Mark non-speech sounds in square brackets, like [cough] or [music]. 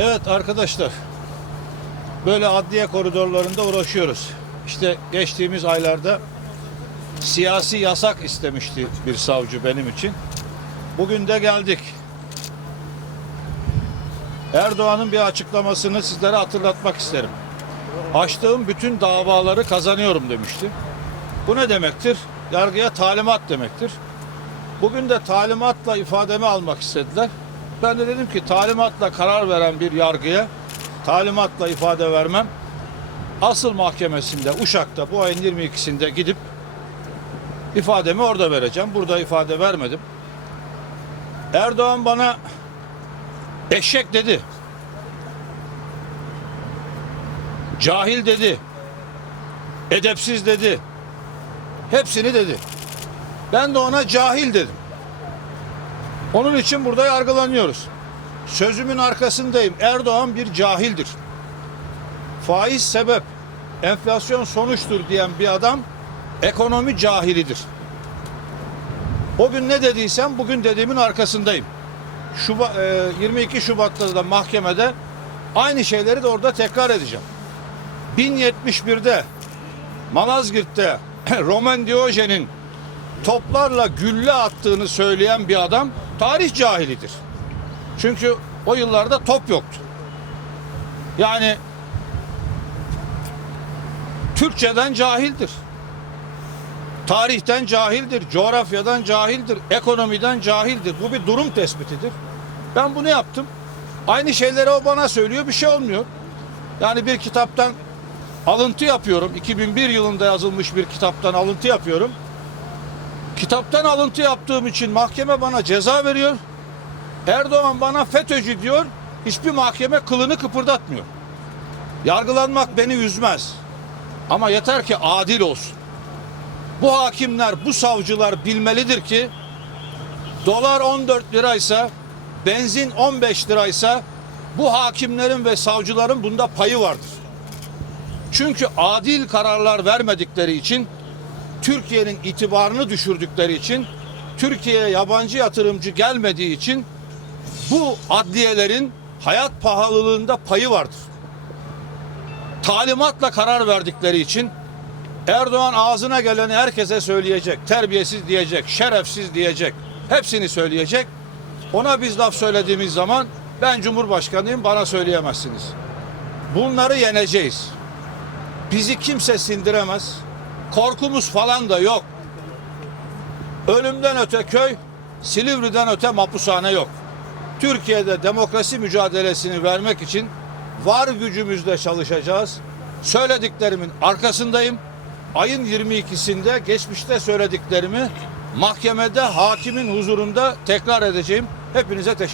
Evet arkadaşlar. Böyle adliye koridorlarında uğraşıyoruz. İşte geçtiğimiz aylarda siyasi yasak istemişti bir savcı benim için. Bugün de geldik. Erdoğan'ın bir açıklamasını sizlere hatırlatmak isterim. Açtığım bütün davaları kazanıyorum demişti. Bu ne demektir? Yargıya talimat demektir. Bugün de talimatla ifademi almak istediler. Ben de dedim ki talimatla karar veren bir yargıya talimatla ifade vermem. Asıl mahkemesinde Uşak'ta bu ayın 22'sinde gidip ifademi orada vereceğim. Burada ifade vermedim. Erdoğan bana eşek dedi. Cahil dedi. Edepsiz dedi. Hepsini dedi. Ben de ona cahil dedim. Onun için burada yargılanıyoruz. Sözümün arkasındayım. Erdoğan bir cahildir. Faiz sebep, enflasyon sonuçtur diyen bir adam ekonomi cahilidir. O gün ne dediysem bugün dediğimin arkasındayım. Şuba, e, 22 Şubat'ta da mahkemede aynı şeyleri de orada tekrar edeceğim. 1071'de Malazgirt'te [clears throat] Roman Diyojen'in toplarla gülle attığını söyleyen bir adam tarih cahilidir. Çünkü o yıllarda top yoktu. Yani Türkçeden cahildir. Tarihten cahildir, coğrafyadan cahildir, ekonomiden cahildir. Bu bir durum tespitidir. Ben bunu yaptım. Aynı şeyleri o bana söylüyor, bir şey olmuyor. Yani bir kitaptan alıntı yapıyorum. 2001 yılında yazılmış bir kitaptan alıntı yapıyorum. Kitaptan alıntı yaptığım için mahkeme bana ceza veriyor. Erdoğan bana FETÖ'cü diyor. Hiçbir mahkeme kılını kıpırdatmıyor. Yargılanmak beni üzmez. Ama yeter ki adil olsun. Bu hakimler, bu savcılar bilmelidir ki dolar 14 liraysa, benzin 15 liraysa bu hakimlerin ve savcıların bunda payı vardır. Çünkü adil kararlar vermedikleri için Türkiye'nin itibarını düşürdükleri için Türkiye'ye yabancı yatırımcı gelmediği için bu adliyelerin hayat pahalılığında payı vardır. Talimatla karar verdikleri için Erdoğan ağzına geleni herkese söyleyecek. Terbiyesiz diyecek, şerefsiz diyecek. Hepsini söyleyecek. Ona biz laf söylediğimiz zaman ben Cumhurbaşkanıyım bana söyleyemezsiniz. Bunları yeneceğiz. Bizi kimse sindiremez. Korkumuz falan da yok. Ölümden öte köy, Silivri'den öte mapushane yok. Türkiye'de demokrasi mücadelesini vermek için var gücümüzle çalışacağız. Söylediklerimin arkasındayım. Ayın 22'sinde geçmişte söylediklerimi mahkemede hakimin huzurunda tekrar edeceğim. Hepinize teşekkür